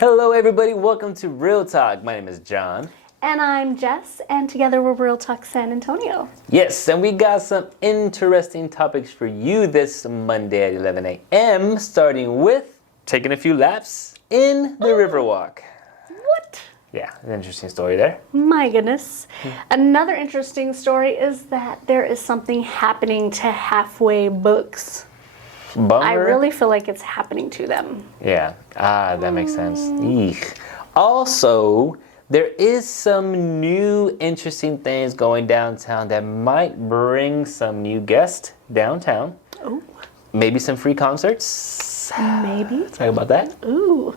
Hello everybody, welcome to Real Talk. My name is John. And I'm Jess, and together we're Real Talk San Antonio. Yes, and we got some interesting topics for you this Monday at 11 a.m. starting with taking a few laps in the Riverwalk. What? Yeah, an interesting story there. My goodness. Another interesting story is that there is something happening to halfway books. Bummer. I really feel like it's happening to them. Yeah, that makes sense. Eek. Also, there is some new interesting things going downtown that might bring some new guests downtown. Oh. Maybe some free concerts. Maybe. Let's talk about that. Ooh.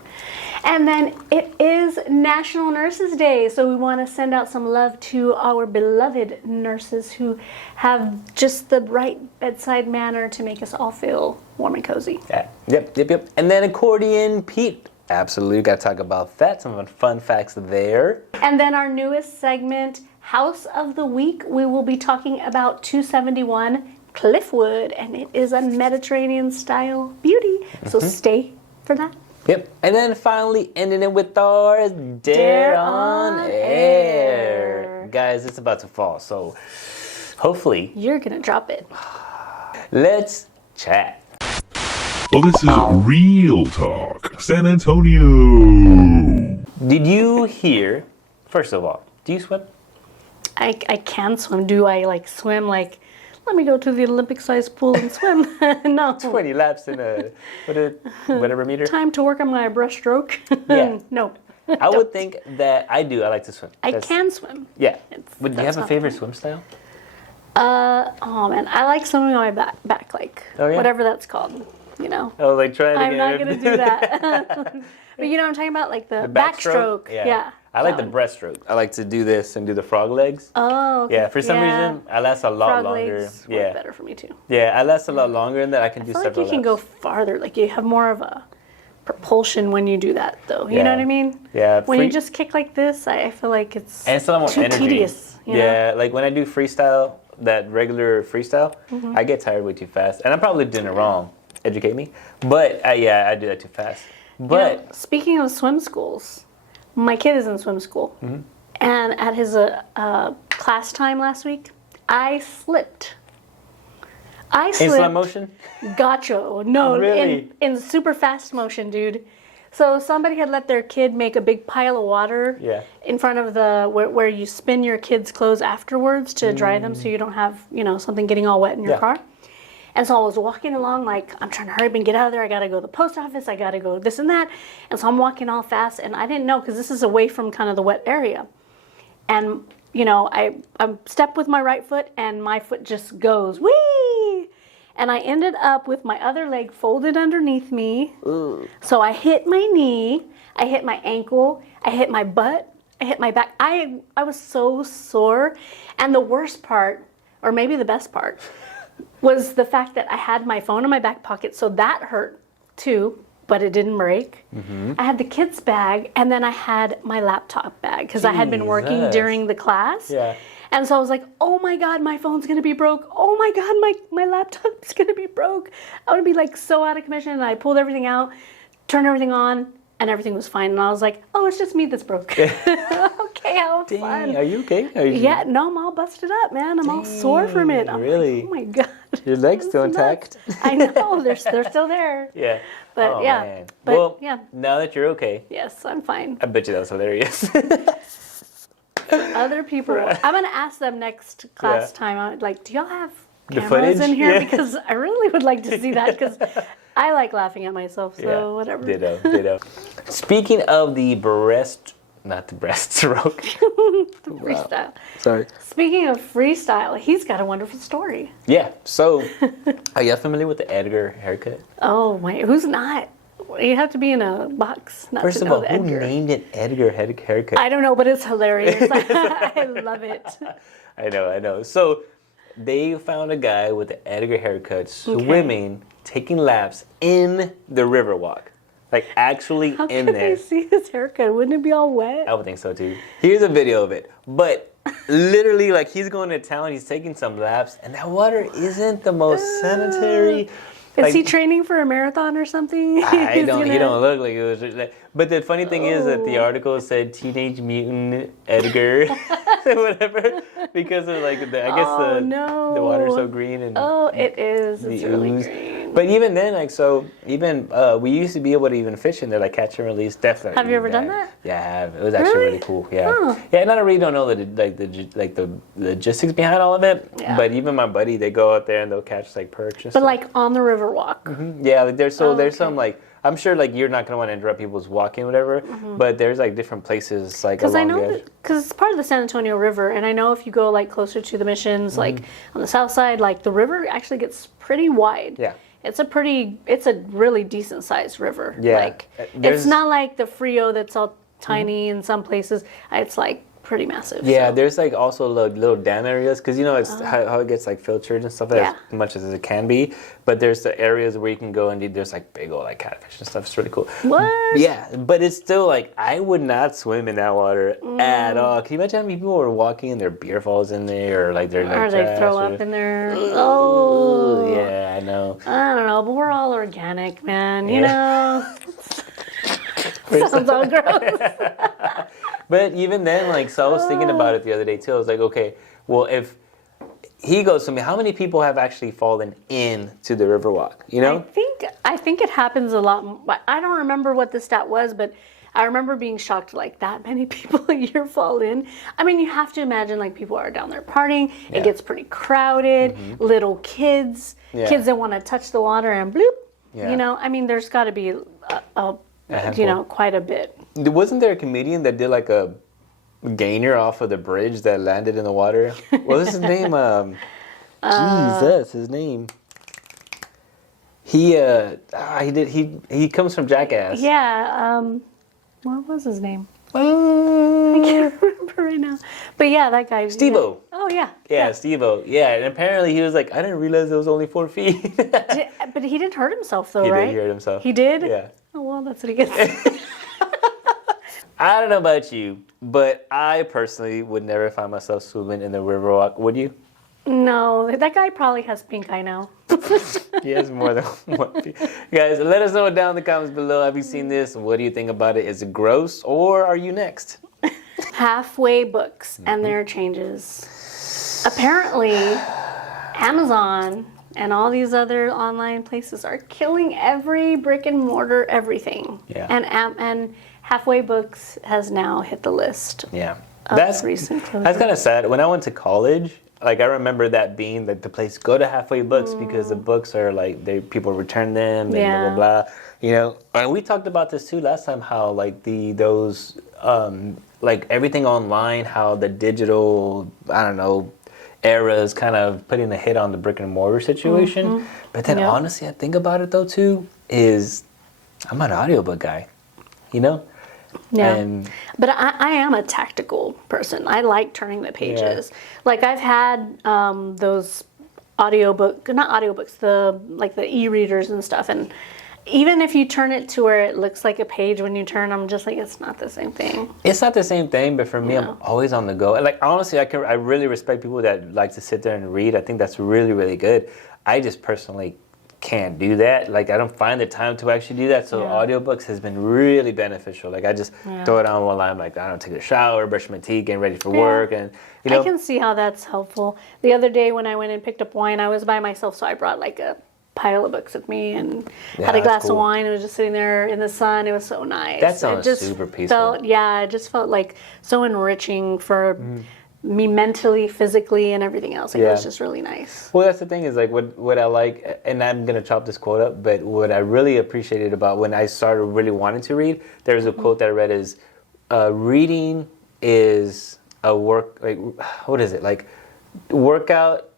And then it is National Nurses Day, so we want to send out some love to our beloved nurses who have just the right bedside manner to make us all feel warm and cozy. Yeah. Yep. And then accordion Pete. Absolutely, got to talk about that. Some fun facts there. And then our newest segment, House of the Week, we will be talking about 271 Cliffwood, and it is a Mediterranean-style beauty. So stay for that. Yep. And then finally ending it with our Dare on Air. Guys, it's about to fall, so hopefully You're going to drop it. let's chat. Well, this is Real Talk San Antonio. Did you hear, first of all, do you swim? I can swim. Do I swim let me go to the Olympic-sized pool and swim? No. 20 laps in whatever meter. Time to work on my breaststroke. Yeah. No. I would think that I do. I like to swim. I can swim. Yeah. But do you that's have a not favorite fun. swim style? Oh man, I like swimming on my back Oh, yeah? whatever that's called, you know. Oh, like trying to I'm not going to do that. But you know what I'm talking about? Like the backstroke. Yeah. I like the breaststroke. I like to do this and do the frog legs. Oh, okay. Yeah, for some reason, I last a lot Frog longer. legs work better for me too. Yeah, I last a lot longer in that I can do I feel several like you can go laps. farther. Like you have more of a propulsion when you do that, though. You know what I mean? Yeah. When you just kick like this, I feel like it's and it's a lot more too energy. tedious. You know? Yeah, like when I do freestyle, that regular freestyle, I get tired way too fast. And I'm probably doing it wrong. Educate me. But I do that too fast. But You know, speaking of swim schools, my kid is in swim school. And at his class time last week, I slipped. in slow motion? Gotcha. No, Really? in super fast motion, dude. So somebody had let their kid make a big pile of water in front of the where you spin your kid's clothes afterwards to dry them, so you don't have something getting all wet in your car. And so I was walking along like I'm trying to hurry up and get out of there. I gotta go to the post office. I gotta go this and that. And so I'm walking all fast, and I didn't know because this is away from kind of the wet area. And I step with my right foot, and my foot just goes whee. And I ended up with my other leg folded underneath me. Ooh. So I hit my knee, I hit my ankle, I hit my butt, I hit my back. I was so sore. And the worst part, or maybe the best part, was the fact that I had my phone in my back pocket, so that hurt too, but it didn't break. I had the kids' bag, and then I had my laptop bag, because I had been working Jesus. during the class. Yeah. And so I was like, oh my God, my phone's gonna be broke. Oh my God, my laptop's gonna be broke. I would be so out of commission. And I pulled everything out, turned everything on, and everything was fine. And I was like, oh, it's just me that's broke. Okay, how Dang, fun. are you okay? Yeah, no, I'm all busted up, man. I'm all sore from it. I'm really? like, oh my God. Your leg's still That's nuts. intact? I know, they're still there. Yeah. But Oh, yeah, man. but well, yeah, now that you're okay, yes, I'm fine. I bet you that was hilarious. Other people, I'm gonna ask them next class time. I'm like, do y'all have The cameras footage? in here? Yeah. Because I really would like to see that, because I like laughing at myself. So whatever. Ditto. Speaking of the not the breaststroke. Freestyle. Sorry. Speaking of freestyle, he's got a wonderful story. Yeah. So, are you familiar with the Edgar haircut? Oh my, who's not? You have to be in a box not First to of know all, the who Edgar. named it Edgar haircut? I don't know, but it's hilarious. I love it. I know. So, they found a guy with the Edgar haircut swimming, taking laps in the Riverwalk. Like, actually How in could there. they see his haircut? Wouldn't it be all wet? I would think so too. Here's a video of it. But literally, like, he's going to town, he's taking some laps, and that water isn't the most sanitary. Is he training for a marathon or something? I don't. He don't look like it was. But the funny thing is that the article said Teenage Mutant Edgar, whatever, because of like the the water's so green and it is. It's really ooze. green. But even then, like even we used to be able to even fish in there, like catch and release. Definitely. Have you ever done that? Yeah, I have. It was actually really cool. Yeah, yeah. And I really don't know the logistics behind all of it. Yeah. But even my buddy, they go out there and they'll catch like perch. And stuff. Like on the river walk. Mm-hmm. Yeah, like there's some like. I'm sure like you're not gonna want to interrupt people's walking, whatever. But there's like different places like along the edge. Because it's part of the San Antonio River, and I know if you go like closer to the missions, like on the south side, like the river actually gets pretty wide. Yeah. It's a really decent sized river. Yeah. Like it's not like the Frio that's all tiny in some places. It's like pretty massive. Yeah, there's like also little dam areas because you know it's how it gets like filtered and stuff as much as it can be. But there's the areas where you can go and there's like big old like catfish and stuff. It's really cool. What? Yeah, but it's still like I would not swim in that water at all. Can you imagine how many people were walking and their beer falls in there or like they're like they throw up in there? Oh, yeah, I know. I don't know, but we're all organic, man. You know. Sounds all gross. But even then, like, so I was thinking about it the other day too. I was like, okay, well, if he goes to me, how many people have actually fallen into the Riverwalk? You know, I think it happens a lot. But I don't remember what the stat was, but I remember being shocked like that many people a year fall in. I mean, you have to imagine like people are down there partying. Yeah. It gets pretty crowded. Little kids, kids that want to touch the water and bloop. Yeah. You know, I mean, there's got to be quite a bit. Wasn't there a comedian that did like a gainer off of the bridge that landed in the water? What was his name? Jesus, his name. He comes from Jackass. Yeah. What was his name? I can't remember right now. But yeah, that guy. Steve-O. Oh yeah. Yeah, Steve-O. Yeah, and apparently he was like, I didn't realize it was only 4 feet. But he didn't hurt himself though, right? He did hurt himself. He did? Yeah. Oh well, that's what he gets. I don't know about you, but I personally would never find myself swimming in the Riverwalk. Would you? No, that guy probably has pink eye now. He has more than one. Guys, let us know down in the comments below. Have you seen this? What do you think about it? Is it gross or are you next? Halfway books and their changes. Apparently, Amazon and all these other online places are killing every brick and mortar everything. Yeah. And Halfway Books has now hit the list. Yeah. That's kind of sad. When I went to college, like I remember that being like the place go to Halfway Books because the books are like people return them and blah blah blah. You know, and we talked about this too last time how like those like everything online, how the digital era is kind of putting a hit on the brick and mortar situation. But then honestly, I think about it though too is I'm an audiobook guy, you know. Yeah, but I am a tactical person. I like turning the pages. Yeah. Like I've had those not audiobooks, the e-readers and stuff. And even if you turn it to where it looks like a page when you turn, I'm just like, it's not the same thing. It's not the same thing, but for me, I'm always on the go. Like honestly, I really respect people that like to sit there and read. I think that's really, really good. I just personally can't do that. Like I don't find the time to actually do that. So audiobooks has been really beneficial. Like I just throw it on while I'm like, I don't take a shower, brush my teeth, getting ready for work, and you know. I can see how that's helpful. The other day when I went and picked up wine, I was by myself, so I brought like a pile of books with me and had a glass of wine. It was just sitting there in the sun. It was so nice. That sounds super peaceful. It just felt like so enriching for me mentally, physically, and everything else. It was just really nice. Well, that's the thing is like what I like, and I'm gonna chop this quote up, but what I really appreciated about when I started really wanting to read, there was a quote that I read is, reading is a work, like, what is it? Like, workout.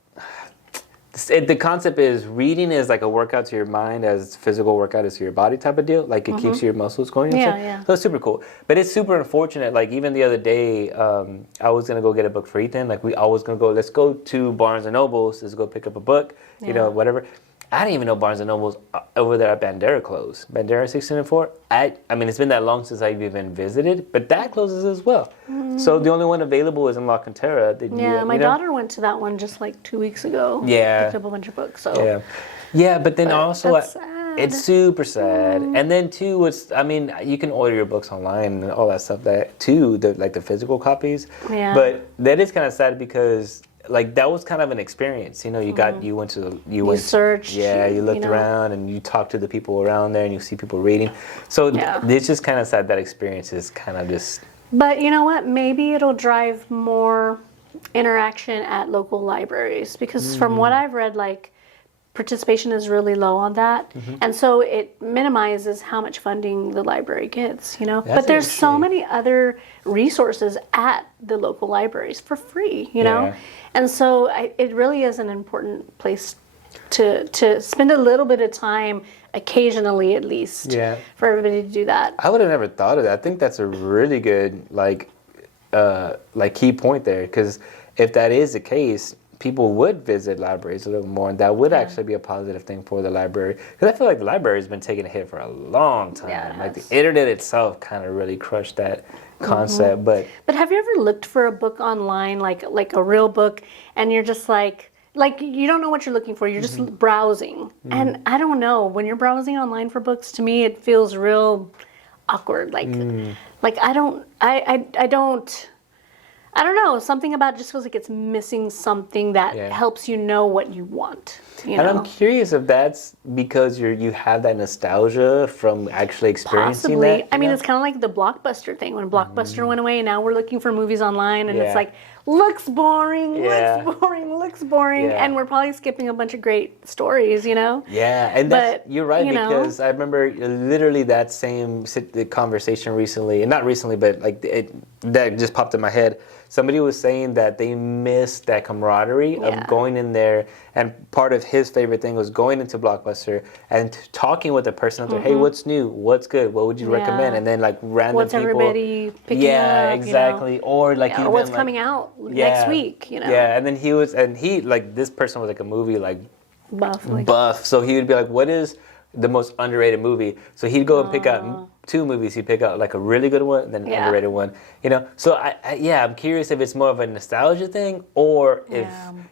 The concept is reading is like a workout to your mind as physical workout is to your body type of deal. Like it keeps your muscles going. So it's super cool. But it's super unfortunate. Like even the other day, I was going to go get a book for Ethan. Like we always going to go, let's go to Barnes & Nobles. Let's go pick up a book, you know, whatever. I didn't even know Barnes & Noble's over there at Bandera closed. Bandera 1604. I mean, it's been that long since I've even visited, but that closes as well. So the only one available is in La Cantera. My daughter went to that one just like 2 weeks ago. Yeah. Picked up a bunch of books. So. Yeah, but then also that's sad. it's super sad. And then too, you can order your books online and all that stuff. That too, the physical copies. Yeah. But that is kind of sad because like that was kind of an experience. You know, you searched. Yeah, you looked know. around and you talked to the people around there and you see people reading. So it's just kind of sad that experience is kind of just. But you know what? Maybe it'll drive more interaction at local libraries because from what I've read, like participation is really low on that, and so it minimizes how much funding the library gets. You know, but there's so many other resources at the local libraries for free. You know, and so it really is an important place to spend a little bit of time occasionally, at least, for everybody to do that. I would have never thought of that. I think that's a really good key point there, because if that is the case, people would visit libraries a little more, and that would actually be a positive thing for the library. Because I feel like the library has been taking a hit for a long time. Yes. Like the internet itself kind of really crushed that concept. But have you ever looked for a book online, like a real book, and you're just like you don't know what you're looking for. You're just browsing, and I don't know, when you're browsing online for books, to me it feels real awkward. Like I don't know. Something about it just feels like it's missing something that helps you know what you want. You know? And I'm curious if that's because you have that nostalgia from actually experiencing Possibly. that. I mean, it's kind of like the Blockbuster thing. When Blockbuster went away, and now we're looking for movies online, and it's like, looks boring, looks boring, and we're probably skipping a bunch of great stories, you know? Yeah, and you're right, because I remember literally that same conversation recently, and not recently, but that just popped in my head. Somebody was saying that they missed that camaraderie of going in there, and part of his favorite thing was going into Blockbuster and talking with the person out there. Hey, what's new? What's good? What would you recommend? And then random what's people. everybody picking up? Yeah, exactly. You know? Or or what's coming out next week? You know. Yeah, and then this person was like a movie buff. So he would be like, what is the most underrated movie? So he'd go and pick out two movies. He'd pick out like a really good one and then an underrated one. You know, so I'm curious if it's more of a nostalgia thing, or if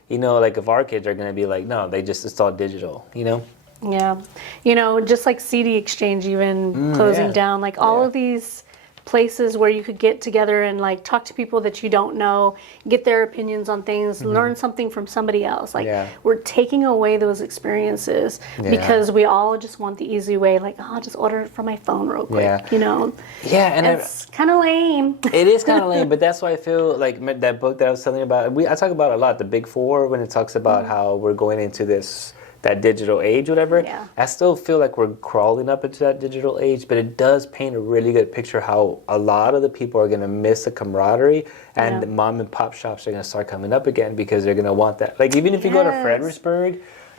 if our kids are gonna be like, no, it's all digital. You know. Yeah, you know, just like CD Exchange even closing down, like all of these places where you could get together and like talk to people that you don't know, get their opinions on things, learn something from somebody else. Like we're taking away those experiences because we all just want the easy way, like, oh, I'll just order it from my phone real quick, you know? Yeah, and it's kind of lame. It is kind of lame, but that's why I feel like that book that I was telling you about, I talk about a lot, the Big Four, when it talks about how we're going into that digital age, whatever. Yeah. I still feel like we're crawling up into that digital age, but it does paint a really good picture how a lot of the people are going to miss the camaraderie, and the mom and pop shops are going to start coming up again because they're going to want that. Like, even if you go to Fredericksburg,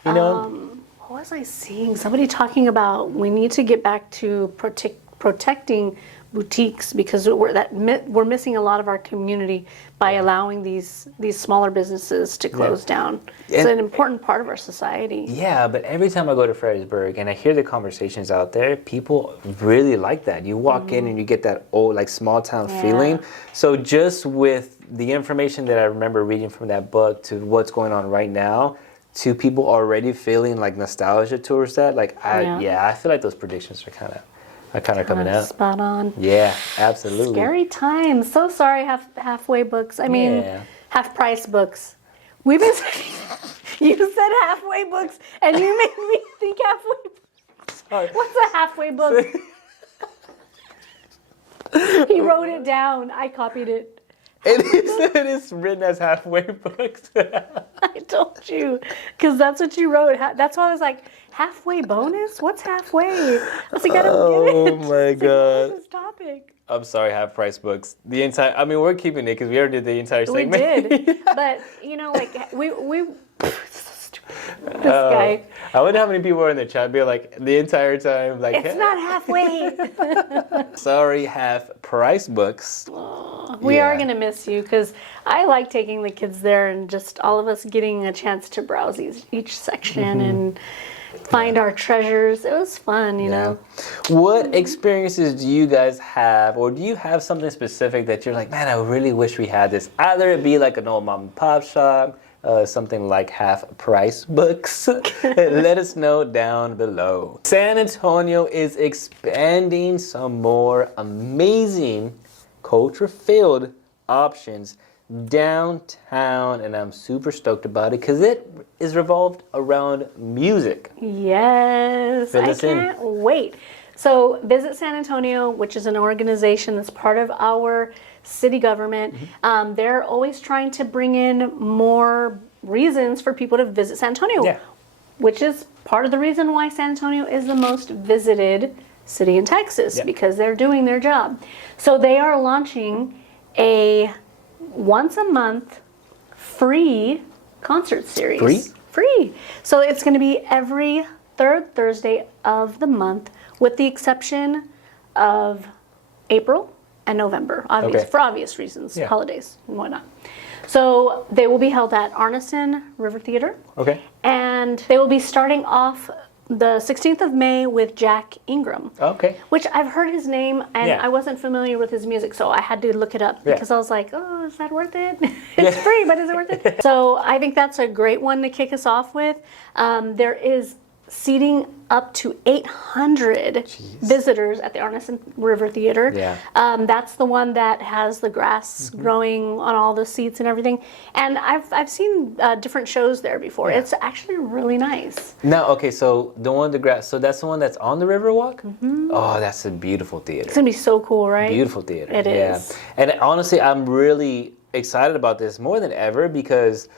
you know. What was I seeing? Somebody talking about we need to get back to protecting boutiques because we're missing a lot of our community by allowing these smaller businesses to close down. It's an important part of our society. Yeah, but every time I go to Fredericksburg and I hear the conversations out there, people really like that. You walk in and you get that old, like, small town feeling. So just with the information that I remember reading from that book to what's going on right now, to people already feeling like nostalgia towards that, like I feel like those predictions are kind of coming out. Spot on. Yeah, absolutely. Scary times. So sorry, halfway books. I mean, half price books. We've been. You said halfway books, and you made me think halfway. Sorry. What's a halfway book? He wrote it down. I copied it. It is written as halfway books. I told you, because that's what you wrote. That's why I was like, halfway bonus? What's halfway? I was like, I don't get it. Oh my god! What's this topic? I'm sorry, half price books. We're keeping it because we already did the entire segment. We did, but like we. This guy. I wonder how many people are in the chat be like the entire time like it's not halfway. Sorry, half price books. We are gonna miss you because I like taking the kids there and just all of us getting a chance to browse each section and find our treasures. It was fun, you know. What experiences do you guys have, or do you have something specific that you're like, man, I really wish we had this? Either it be like an old mom and pop shop, something like half price books, let us know down below. San Antonio is expanding some more amazing culture-filled options downtown, and I'm super stoked about it because it is revolved around music. Yes, I can't wait. So Visit San Antonio, which is an organization that's part of our city government, they're always trying to bring in more reasons for people to visit San Antonio, which is part of the reason why San Antonio is the most visited city in Texas, because they're doing their job. So they are launching a once a month free concert series. Free. So it's going to be every third Thursday of the month, with the exception of April and November, for obvious reasons, holidays and whatnot. So they will be held at Arneson River Theater. Okay. And they will be starting off the 16th of May with Jack Ingram. Okay. Which I've heard his name, and I wasn't familiar with his music, so I had to look it up because I was like, oh, is that worth it? It's free, but is it worth it? So I think that's a great one to kick us off with. There is seating up to 800 visitors at the Arneson River Theater. That's the one that has the grass growing on all the seats and everything. And I've seen different shows there before. It's actually really nice. Now, okay, so the one the grass. So that's the one that's on the Riverwalk. Oh, that's a beautiful theater. It's gonna be so cool, right? Beautiful theater. It is. And honestly, I'm really excited about this more than ever because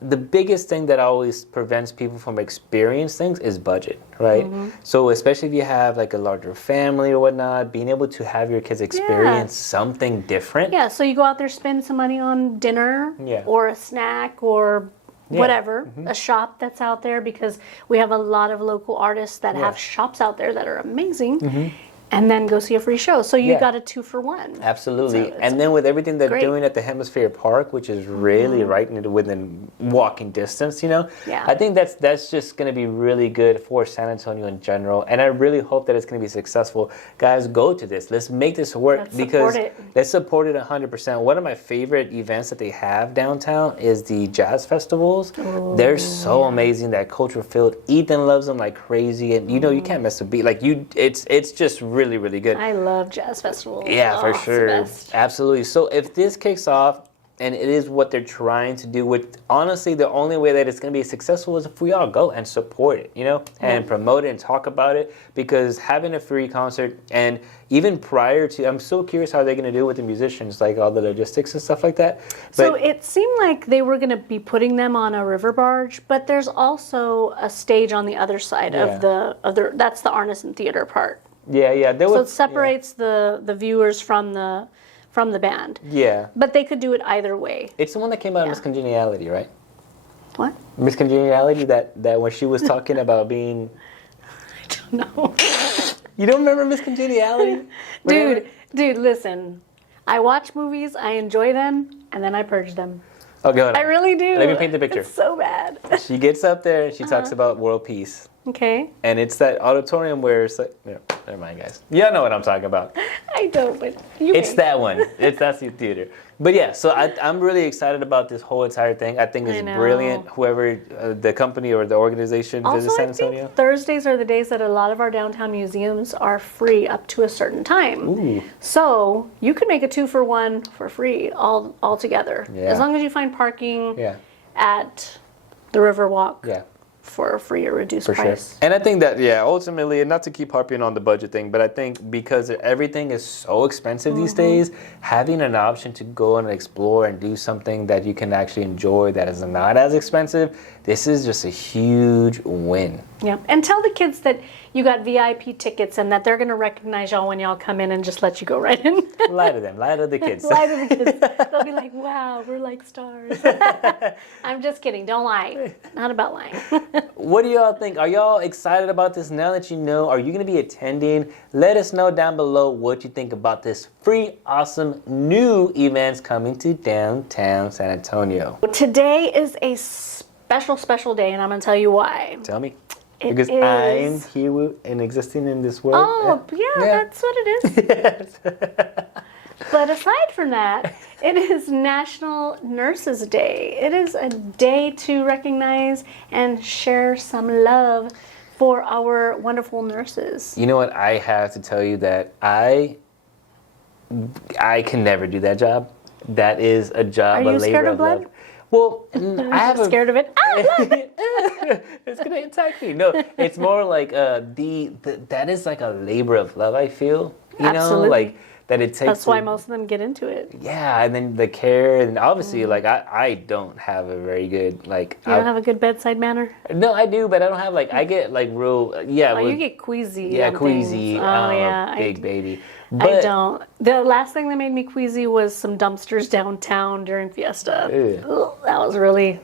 the biggest thing that always prevents people from experiencing things is budget, right? So especially if you have like a larger family or whatnot, being able to have your kids experience something different. Yeah, so you go out there, spend some money on dinner or a snack or whatever, a shop that's out there, because we have a lot of local artists that have shops out there that are amazing. And then go see a free show. So you got a 2-for-1. Absolutely. So and then with everything they're doing at the Hemisphere Park, which is really right within walking distance, I think that's just going to be really good for San Antonio in general. And I really hope that it's going to be successful. Guys, go to this. Let's make this work. Let's support it 100%. One of my favorite events that they have downtown is the jazz festivals. They're so amazing. That culture filled. Ethan loves them like crazy. And you can't mess with beat. Like it's just really, really good. I love jazz festivals. Yeah, for sure. Absolutely. So if this kicks off, and it is what they're trying to do, with honestly the only way that it's going to be successful is if we all go and support it, and promote it and talk about it, because having a free concert, and even prior to, I'm so curious how they're going to do it with the musicians, like all the logistics and stuff like that. So it seemed like they were going to be putting them on a river barge, but there's also a stage on the other side of that's the Arneson Theater part. So it separates the viewers from the band. But they could do it either way. It's the one that came out of Miss Congeniality, right? What? Miss Congeniality, that when she was talking about being... I don't know. You don't remember Miss Congeniality? Dude, listen. I watch movies, I enjoy them, and then I purge them. Oh, go ahead. I really do. Let me paint the picture. It's so bad. She gets up there and she talks about world peace. Okay. And it's that auditorium where it's like, never mind, guys. You know what I'm talking about. I don't, but it's that one. That's the theater. But yeah, so I'm really excited about this whole entire thing. I think it's brilliant. Whoever the company or the organization visits San Antonio. Think Thursdays are the days that a lot of our downtown museums are free up to a certain time. Ooh. So you could make a 2-for-1 for free all together. As long as you find parking at the Riverwalk. For a free or reduced price. Sure. And I think that, ultimately, and not to keep harping on the budget thing, but I think because everything is so expensive these days, having an option to go and explore and do something that you can actually enjoy that is not as expensive, this is just a huge win. Yeah, and tell the kids that you got VIP tickets and that they're going to recognize y'all when y'all come in and just let you go right in. Lie to them. Lie to the kids. Lie to the kids. They'll be like, wow, we're like stars. I'm just kidding. Don't lie. Not about lying. What do y'all think? Are y'all excited about this now that you know? Are you going to be attending? Let us know down below what you think about this free, awesome new events coming to downtown San Antonio. Today is a special day, and I'm going to tell you why. Tell me. Because I'm here and existing in this world. Oh, yeah, that's what it is. But aside from that, it is National Nurses Day. It is a day to recognize and share some love for our wonderful nurses. You know what? I have to tell you that I can never do that job. That is a job. Are you a labor scared of blood? love. Well, I have scared of it. It's gonna attack me. No, it's more like that is like a labor of love. I feel Absolutely. like that it takes. That's why most of them get into it. Yeah, and then the care, and obviously, like I don't have a very good like. You don't have a good bedside manner? No, I do, but I don't have like I get like real you get queasy. Yeah, on queasy. things. Big baby. I don't. The last thing that made me queasy was some dumpsters downtown during Fiesta. Ugh, that was really,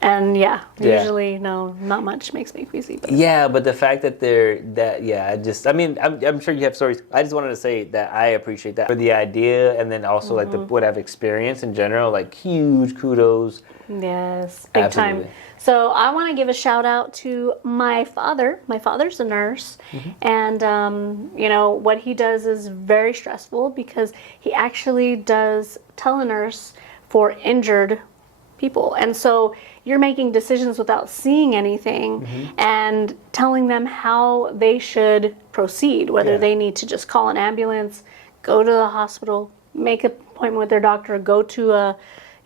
and usually no, not much makes me queasy. But. Yeah, but the fact that I'm sure you have stories. I just wanted to say that I appreciate that for the idea, and then also like what I've experienced in general. Like huge kudos. Yes, big Absolutely. time. So I want to give a shout out to my father. My father's a nurse, and what he does is very stressful because he actually does telenurse for injured people, and so you're making decisions without seeing anything and telling them how they should proceed, whether they need to just call an ambulance, go to the hospital, make an appointment with their doctor, go to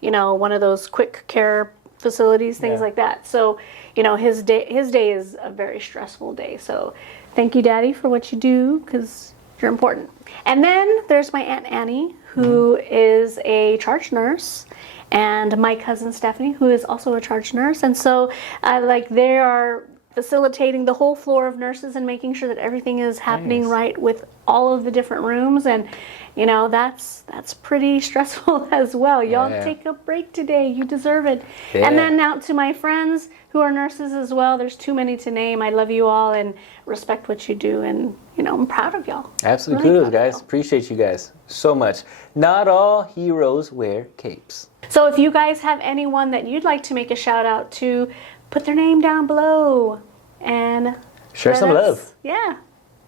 one of those quick care facilities, things like that. So, his day is a very stressful day. So, thank you, Daddy, for what you do, because you're important. And then there's my Aunt Annie, who is a charge nurse, and my cousin Stephanie, who is also a charge nurse. And so, they are facilitating the whole floor of nurses and making sure that everything is happening right with all of the different rooms. And that's pretty stressful as well. Y'all take a break today. You deserve it. Yeah. And then out to my friends who are nurses as well. There's too many to name. I love you all and respect what you do. And, I'm proud of y'all. Absolutely. Really kudos, guys. Appreciate you guys so much. Not all heroes wear capes. So if you guys have anyone that you'd like to make a shout out to, put their name down below and share some love. Yeah.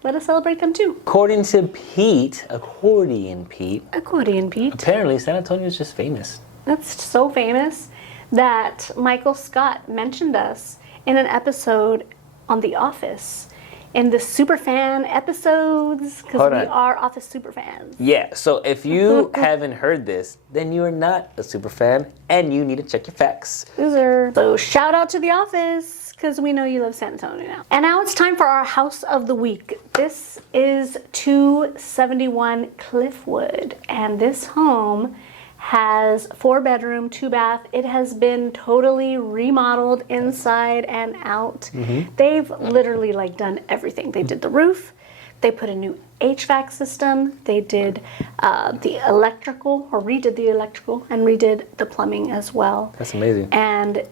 Let us celebrate them too. According to Pete, Accordion Pete, apparently San Antonio is just famous. That's so famous that Michael Scott mentioned us in an episode on The Office, in the Superfan episodes, because we are Office Superfans. Yeah, so if you haven't heard this, then you are not a superfan, and you need to check your facts. Loser. So shout out to The Office, because we know you love San Antonio now. And now it's time for our House of the Week. This is 271 Cliffwood, and this home has 4-bedroom, 2-bath. It has been totally remodeled inside and out. They've literally done everything. They did the roof. They put a new HVAC system. They did the electrical, or redid the electrical, and redid the plumbing as well. That's amazing. And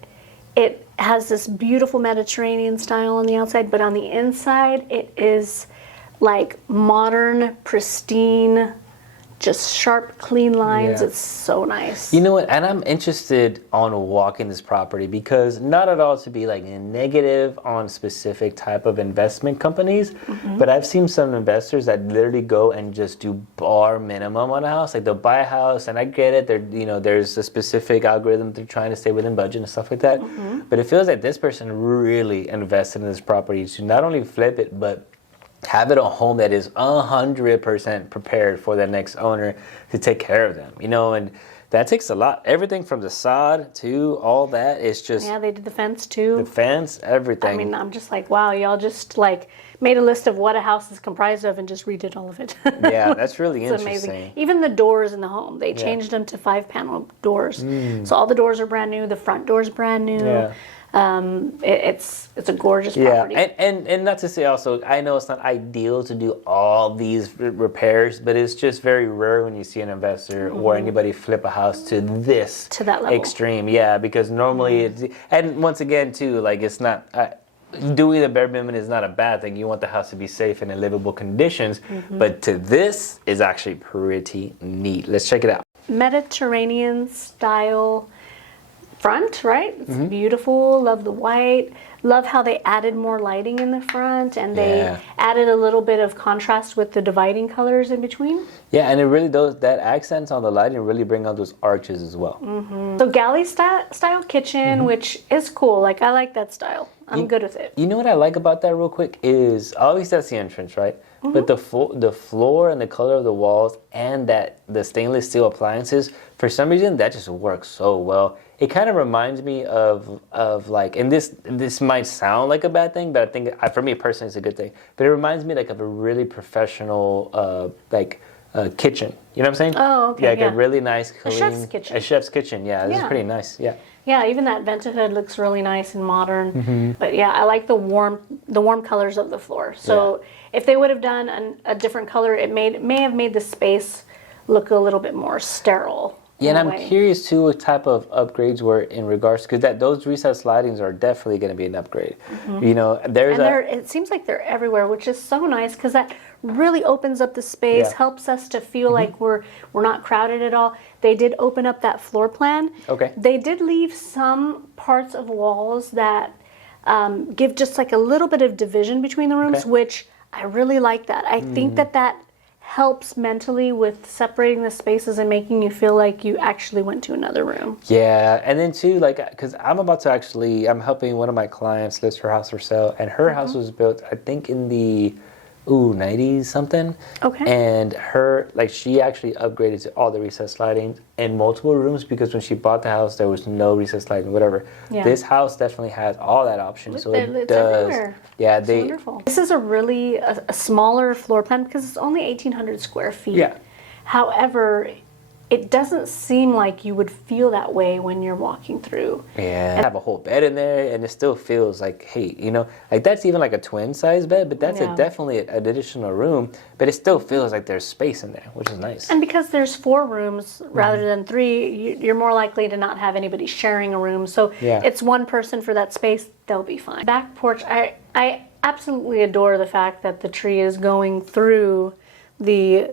it has this beautiful Mediterranean style on the outside, but on the inside, it is like modern, pristine, just sharp, clean lines. It's so nice. You know what? And I'm interested on walking this property because not at all to be negative on specific type of investment companies, but I've seen some investors that literally go and just do bar minimum on a house. Like they'll buy a house, and I get it. There's a specific algorithm they're trying to stay within budget and stuff like that. But it feels like this person really invested in this property to not only flip it, but have it a home that is 100% prepared for the next owner to take care of them, and that takes a lot. Everything from the sod to all that is just... Yeah, they did the fence too. The fence, everything. I mean, I'm just like, wow, y'all just made a list of what a house is comprised of and just redid all of it. Yeah, that's really It's interesting. amazing. Even the doors in the home, they changed them to 5-panel doors. So all the doors are brand new. The front door's brand new. Yeah. It's a gorgeous property. Yeah, and not to say also, I know it's not ideal to do all these repairs, but it's just very rare when you see an investor or anybody flip a house to that level. Extreme. Yeah, because normally it's, and once again too, it's not doing the bare minimum is not a bad thing. You want the house to be safe and in livable conditions, but to this is actually pretty neat. Let's check it out. Mediterranean style front, right? It's beautiful. Love the white. Love how they added more lighting in the front, and they added a little bit of contrast with the dividing colors in between. Yeah, and it really does, that accents on the lighting really bring out those arches as well. So galley style kitchen, which is cool. Like, I like that style. I'm good with it. You know what I like about that real quick is, obviously that's the entrance, right? But the floor and the color of the walls and the stainless steel appliances, for some reason, that just works so well. It kind of reminds me of like, and this might sound like a bad thing, but I think for me personally it's a good thing. But it reminds me like of a really professional kitchen. You know what I'm saying? Oh, okay. Yeah, like a really nice, clean, a chef's kitchen. A chef's kitchen. Yeah, this is pretty nice. Yeah. Yeah, even that venti hood looks really nice and modern. But yeah, I like the warm colors of the floor. So if they would have done a different color, it may have made the space look a little bit more sterile. Yeah, and I'm curious too what type of upgrades were in regards, because those recessed slidings are definitely going to be an upgrade. You know, it seems like they're everywhere, which is so nice because that really opens up the space, helps us to feel like we're not crowded at all. They did open up that floor plan. Okay. They did leave some parts of walls that give just like a little bit of division between the rooms, which I really like that. I think that helps mentally with separating the spaces and making you feel like you actually went to another room. Yeah, and then too, like, because I'm helping one of my clients list her house for sale, and her house was built, I think, in the 90s something. Okay. And she actually upgraded to all the recessed sliding in multiple rooms, because when she bought the house, there was no recessed sliding, whatever. Yeah. This house definitely has all that option, so it does. Everywhere. Yeah, it's wonderful. This is a smaller floor plan because it's only 1,800 square feet. Yeah. However, it doesn't seem like you would feel that way when you're walking through. Yeah. And have a whole bed in there, and it still feels like, hey, you know, like that's even like a twin size bed, but that's definitely an additional room, but it still feels like there's space in there, which is nice. And because there's 4 rooms rather than 3, you're more likely to not have anybody sharing a room. So it's one person for that space, they'll be fine. Back porch, I absolutely adore the fact that the tree is going through the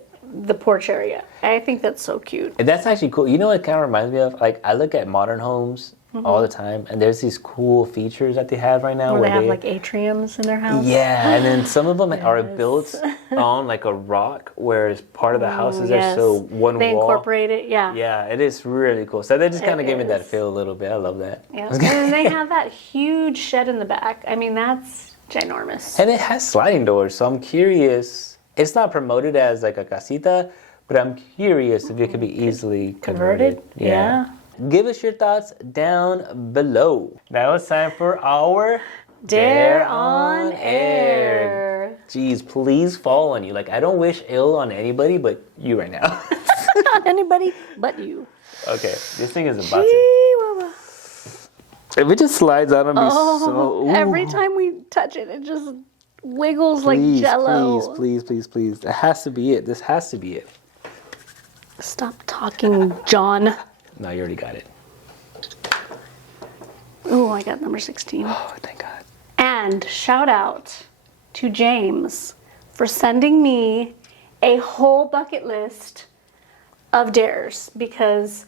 porch area. I think that's so cute. And that's actually cool. You know what it kind of reminds me of? Like, I look at modern homes all the time, and there's these cool features that they have right now. Where they have like atriums in their house. Yeah, and then some of them are built on like a rock, whereas part of the house is there, so one they wall. They incorporate it, Yeah, it is really cool. So they just kind of gave me that feel a little bit. I love that. Yeah, and then they have that huge shed in the back. I mean, that's ginormous. And it has sliding doors, so I'm curious. It's not promoted as like a casita, but I'm curious if it could be easily converted. Yeah. Give us your thoughts down below. Now it's time for our Dare on Air. Jeez, please fall on you. Like, I don't wish ill on anybody but you right now. Not anybody but you. Okay, this thing is about to. If it just slides out on me so... Every time we touch it, it just wiggles like jello. Please. That has to be it. This has to be it. Stop talking, John. No, you already got it. Oh, I got number 16. Oh, thank God. And shout out to James for sending me a whole bucket list of dares, because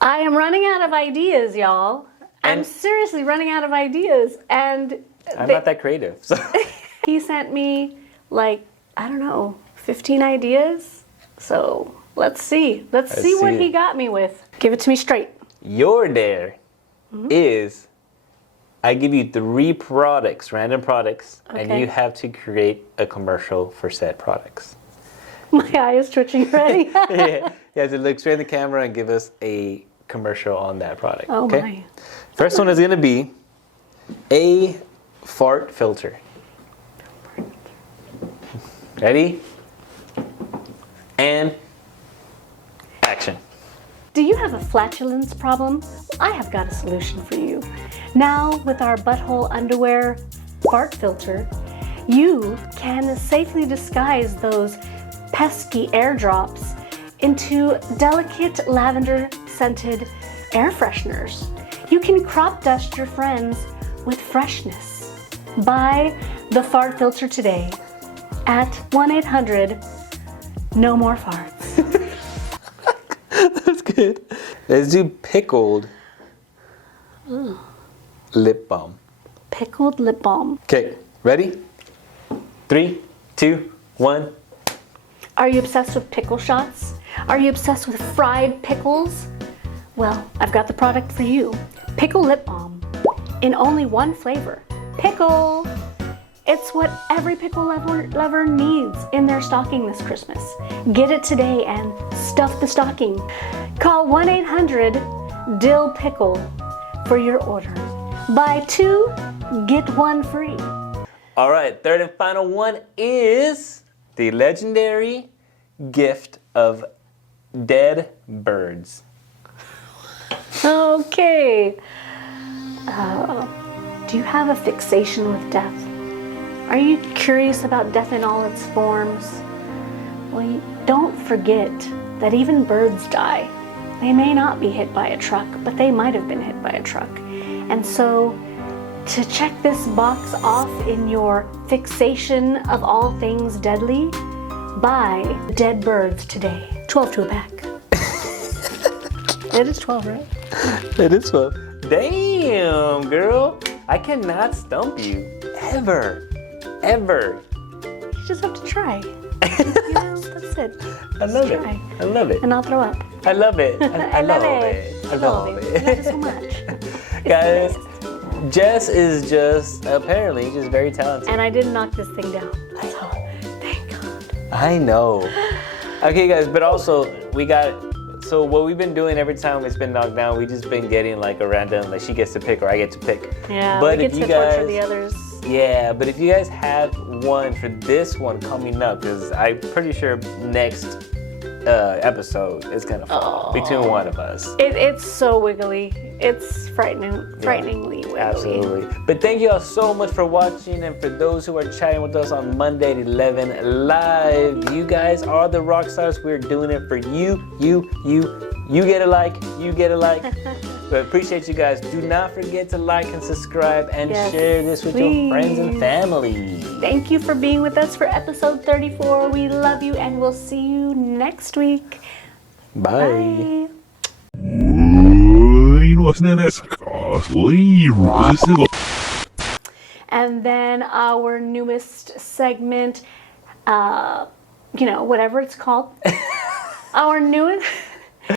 I am running out of ideas, y'all. I'm seriously running out of ideas, and I'm not that creative. So. He sent me like, I don't know, 15 ideas. So let's see. Let's see what he got me with. Give it to me straight. Your dare is, I give you 3 products, random products, and you have to create a commercial for said products. My eye is twitching already. You have to look straight in the camera and give us a commercial on that product. Oh okay? My. First one is going to be a fart filter. Ready? And action. Do you have a flatulence problem? I have got a solution for you. Now, with our butthole underwear fart filter, you can safely disguise those pesky airdrops into delicate lavender scented air fresheners. You can crop dust your friends with freshness. Buy the fart filter today at 1-800-NO-MORE-FARTS. That's good. Let's do pickled Lip balm. Pickled lip balm. Okay, ready? 3, 2, 1. Are you obsessed with pickle shots? Are you obsessed with fried pickles? Well, I've got the product for you. Pickle lip balm. In only one flavor. Pickle! It's what every pickle lover needs in their stocking this Christmas. Get it today and stuff the stocking. Call 1-800-DILL-PICKLE for your order. Buy 2, get 1 free. All right, third and final one is the legendary gift of dead birds. Okay. Do you have a fixation with death? Are you curious about death in all its forms? Well, don't forget that even birds die. They may not be hit by a truck, but they might have been hit by a truck. And so, to check this box off in your fixation of all things deadly, buy dead birds today. 12 to a pack. It is 12, right? It is 12. Damn, girl. I cannot stump you. Ever. Ever. You just have to try. That's it. I love it. Try. I love it. And I'll throw up. I love it. I love it. I love it. I love it so much. Guys, Jess is just apparently just very talented. And I didn't knock this thing down. So, thank God. I know. Okay, guys, but also so what we've been doing every time it's been knocked down, we just been getting like a random, like she gets to pick or I get to pick. Yeah, but we get to torture the others. Yeah, but if you guys have one for this one coming up, because I'm pretty sure next episode is gonna fall between one of us. It's so wiggly. It's frighteningly wiggly. Absolutely. But thank you all so much for watching, and for those who are chatting with us on Monday at 11 live, you guys are the rock stars. We're doing it for you. You get a like, you get a like. But appreciate you guys. Do not forget to like and subscribe and share this with your friends and family. Thank you for being with us for episode 34. We love you and we'll see you next week. Bye. And then our newest segment, whatever it's called. Our newest